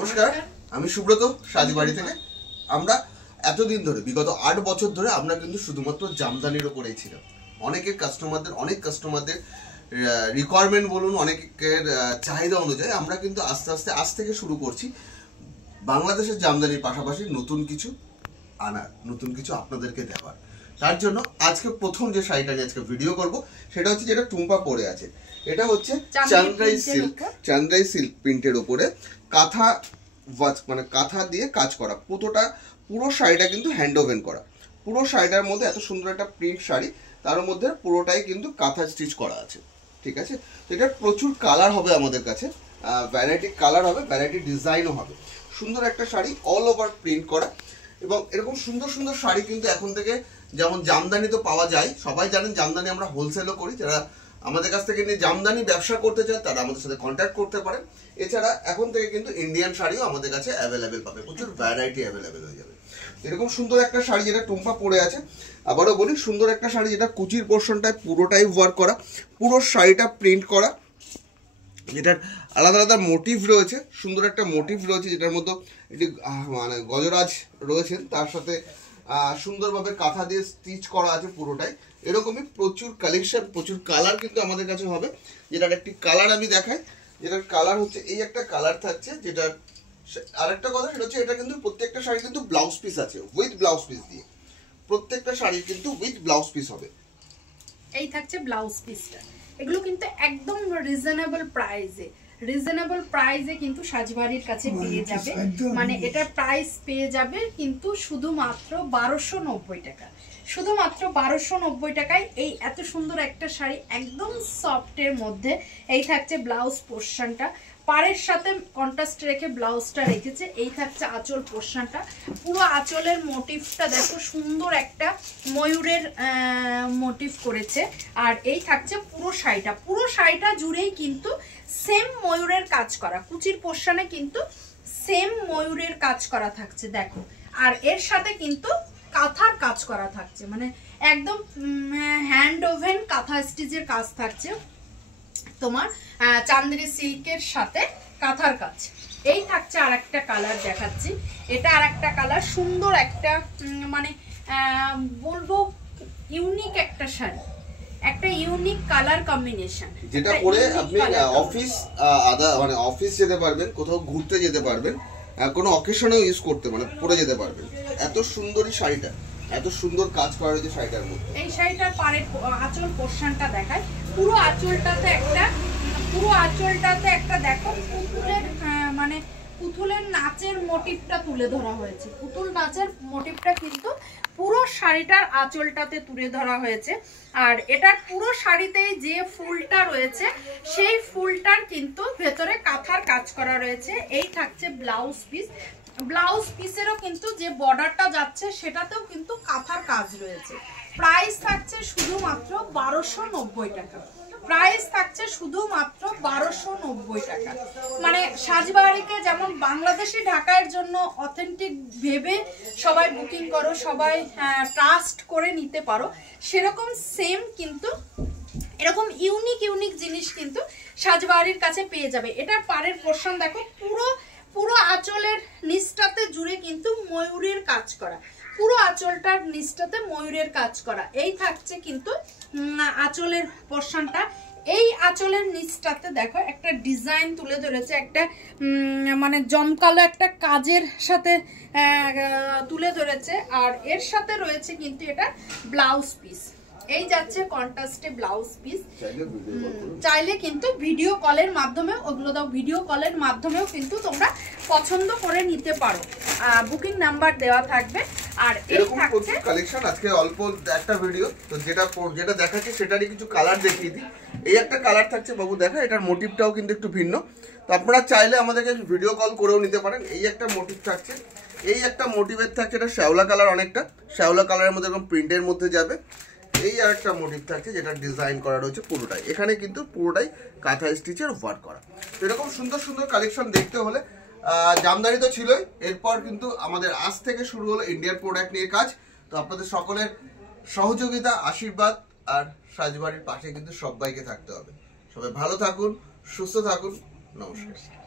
নমস্কার, আমি সুব্রত সাজিবাড়ি থেকে। আমরা এতদিন ধরে বিগত 8 বছর ধরে আমরা কিন্তু শুধুমাত্র জামদানির উপরেই ছিলাম। অনেক কাস্টমারদের রিকোয়ারমেন্ট বলুন, অনেকের চাহিদা অনুযায়ী আমরা কিন্তু আস্তে আস্তে আজ থেকে শুরু করছি বাংলাদেশের জামদানির পাশাপাশি নতুন কিছু আনার, নতুন কিছু আপনাদেরকে দেওয়ার। তার জন্য আজকে প্রথম যে শাড়িটা নিয়ে আজকে ভিডিও করব সেটা হচ্ছে যেটা টুম্পা পরে আছে। এটা হচ্ছে চান্দ্রাই সিল্ক প্রিন্টের উপরে কাঁথা ওয়াচ, মানে কাঁথা দিয়ে কাজ করা। পুরো শাড়িটা কিন্তু হ্যান্ড ওভেন করা। পুরো শাড়িটার মধ্যে এত সুন্দর একটা প্রিন্ট শাড়ি, তার মধ্যে পুরোটাই কিন্তু কাঁথা স্টিচ করা আছে। ঠিক আছে, তো এটা প্রচুর কালার হবে আমাদের কাছে, ভ্যারাইটি কালার হবে, ভ্যারাইটি ডিজাইনও হবে। সুন্দর একটা শাড়ি, অল ওভার প্রিন্ট করা। এবং এরকম সুন্দর সুন্দর শাড়ি কিন্তু এখন থেকে, যেমন জামদানি তো পাওয়া যায়, সবাই জানেন জামদানি আমরা হোলসেলও করি। যারা আমাদের কাছ থেকে নিয়ে জামদানি ব্যবসা করতে চান তারা আমাদের সাথে কন্ট্যাক্ট করতে পারেন। এছাড়া এখন থেকে কিন্তু ইন্ডিয়ান শাড়িও আমাদের কাছে অ্যাভেলেবেল পাবে, প্রচুর ভ্যারাইটি অ্যাভেলেবেল হয়ে যাবে। এরকম সুন্দর একটা শাড়ি যেটা টুম্পা পরে আছে, আবারও বলি সুন্দর একটা শাড়ি যেটা কুচির পোর্শনটায় পুরোটাই ওয়ার্ক করা, পুরো শাড়িটা প্রিন্ট করা, যেটার আলাদা আলাদা মোটিভ রয়েছে। সুন্দর একটা মোটিভ রয়েছে যেটার মধ্যে একটি মানে গজরাজ রয়েছেন, তার সাথে সুন্দরভাবে কাঁথা দিয়ে স্টিচ করা আছে পুরোটাই। এরকমই প্রচুর কালেকশন, প্রচুর কালার কিন্তু আমাদের কাছে হবে। যেটার একটি কালার আমি দেখাই, যেটার কালার হচ্ছে এই একটা কালার থাকছে। যেটার আরেকটা কথা সেটা হচ্ছে এটা কিন্তু প্রত্যেকটা শাড়ি কিন্তু ব্লাউজ পিস আছে, উইথ ব্লাউজ পিস দিয়ে। প্রত্যেকটা শাড়ি কিন্তু উইথ ব্লাউজ পিস হবে। এই থাকছে ব্লাউজ পিসটা। এগুলো কিন্তু একদম রিজনেবল প্রাইসে কিন্তু সাজবাড়ির কাছে পেয়ে যাবে। মানে এটার প্রাইস পেয়ে যাবে কিন্তু শুধুমাত্র 1290 টাকা। শুধুমাত্র 1290 টাকায় এই এত সুন্দর একটা শাড়ি, একদম সফটের মধ্যে। এই থাকছে ব্লাউজ পোর্শনটা, পাড়ের সাথে কন্ট্রাস্ট রেখে ব্লাউজটা রেখেছে। এই থাকছে আঁচল পোর্শনটা, পুরো আঁচলের মোটিভটা দেখো, সুন্দর একটা ময়ূরের মোটিভ করেছে। আর এই থাকছে পুরো শাড়িটা জুড়েই কিন্তু সেম ময়ূরের কাজ করা, কুচির পোর্শনে কিন্তু সেম ময়ূরের কাজ করা থাকছে দেখো। আর এর সাথে কিন্তু কাঁথার কাজ করা থাকছে, মানে একদম হ্যান্ড ওভেন কাঁথা স্টিচের কাজ থাকছে তোমার, চান্দেরি সিল্কের সাথে কাঁথার কাজ। এই থাকছে আর একটা কালার দেখাচ্ছি, এটা আর একটা কালার, সুন্দর একটা মানে বলবো ইউনিক একটা শাড়ি, একটা ইউনিক কালার কম্বিনেশন, যেটা পরে আপনি অফিস যেতে পারবেন, কোথাও ঘুরতে যেতে পারবেন, কোনো অকেশনেও ইউজ করতে মানে পরে যেতে পারবেন। এত সুন্দরই শাড়িটা, এত সুন্দর কাজ করা হয়েছে শাড়িটার মধ্যে। এই শাড়িটার পাড়ের আঁচল পোর্শনটা দেখায়, পুরো আঁচলটাতে একটা দেখো পুতুলের মানে পুতুলের নাচের মোটিভটা তুলে ধরা হয়েছে। পুতুল নাচের মোটিভটা কিন্তু পুরো শাড়িটার আঁচলটাতে তুলে ধরা হয়েছে। আর এটার পুরো শাড়িতেই যে ফুলটা রয়েছে সেই ফুলটার কিন্তু ভেতরে কাঁথার কাজ করা রয়েছে। এই থাকছে ব্লাউজ পিস, ব্লাউজ পিসেরও কিন্তু যে বর্ডারটা যাচ্ছে সেটাতেও কিন্তু কাঁথার কাজ রয়েছে। প্রাইস থাকছে শুধুমাত্র 1290 টাকা। প্রাইস থাকছে শুধুমাত্র 1290 টাকা। মানে সাজবাড়িকে যেমন বাংলাদেশি ঢাকার জন্য অথেন্টিক ভেবে সবাই বুকিং করো, সবাই ট্রাস্ট করে নিতে পারো, সেরকম সেম কিন্তু এরকম ইউনিক জিনিস কিন্তু সাজবাড়ির কাছে পেয়ে যাবে। এটার পাড়ের পোর্শন দেখো, পুরো আঁচলের নিচটাতে জুড়ে কিন্তু ময়ূরের কাজ করা, পুরো আঁচলটার নিচটাতে ময়ূরের কাজ করা। এই থাকছে কিন্তু আঁচলের পোর্শনটা। এই আঁচলের নিচটাতে দেখো একটা ডিজাইন তুলে ধরেছে, একটা মানে জমকালো একটা কাজের সাথে তুলে ধরেছে। আর এর সাথে রয়েছে কিন্তু এটা ব্লাউজ পিস। এই যাচ্ছে কন্ট্রাস্টে ব্লাউজ পিস। চাইলে কিন্তু ভিডিও কলের মাধ্যমে, ওগুলো দাও, ভিডিও কলের মাধ্যমেও কিন্তু তোমরা পছন্দ করে নিতে পারো, বুকিং নাম্বার দেওয়া থাকবে। আর এই থাকছে কালেকশন, আজকে অল্প একটা ভিডিও, তো যেটা দেখাচ্ছে সেটারই কিছু কালার দেখিয়ে দিই। এই একটা কালার থাকছে বাবু, দেখা, এটার মোটিভটাও কিন্তু একটু ভিন্ন। তো আপনারা চাইলে আমাদেরকে ভিডিও কল করেও নিতে পারেন। এই একটা মোটিভ থাকছে, এই একটা মোটিভের থাকছে, এটা শ্যাওলা কালার, অনেকটা শ্যাওলা কালারের মধ্যে এরকম প্রিন্টের মধ্যে যাবে। এই আর একটা মোটিভ থাকছে যেটা ডিজাইন করা রয়েছে পুরোটাই, এখানে কিন্তু পুরোটাই কাঁথা স্টিচের ওয়ার্ক করা। তো এরকম সুন্দর সুন্দর কালেকশন দেখতে হলে জামদানি তো ছিলই, এরপর কিন্তু আমাদের আজ থেকে শুরু হলো ইন্ডিয়ান প্রোডাক্ট নিয়ে কাজ। তো আপনাদের সকলের সহযোগিতা, আশীর্বাদ আর সাজবাড়ির পাশে কিন্তু সবাইকে থাকতে হবে। সবাই ভালো থাকুন, সুস্থ থাকুন, নমস্কার।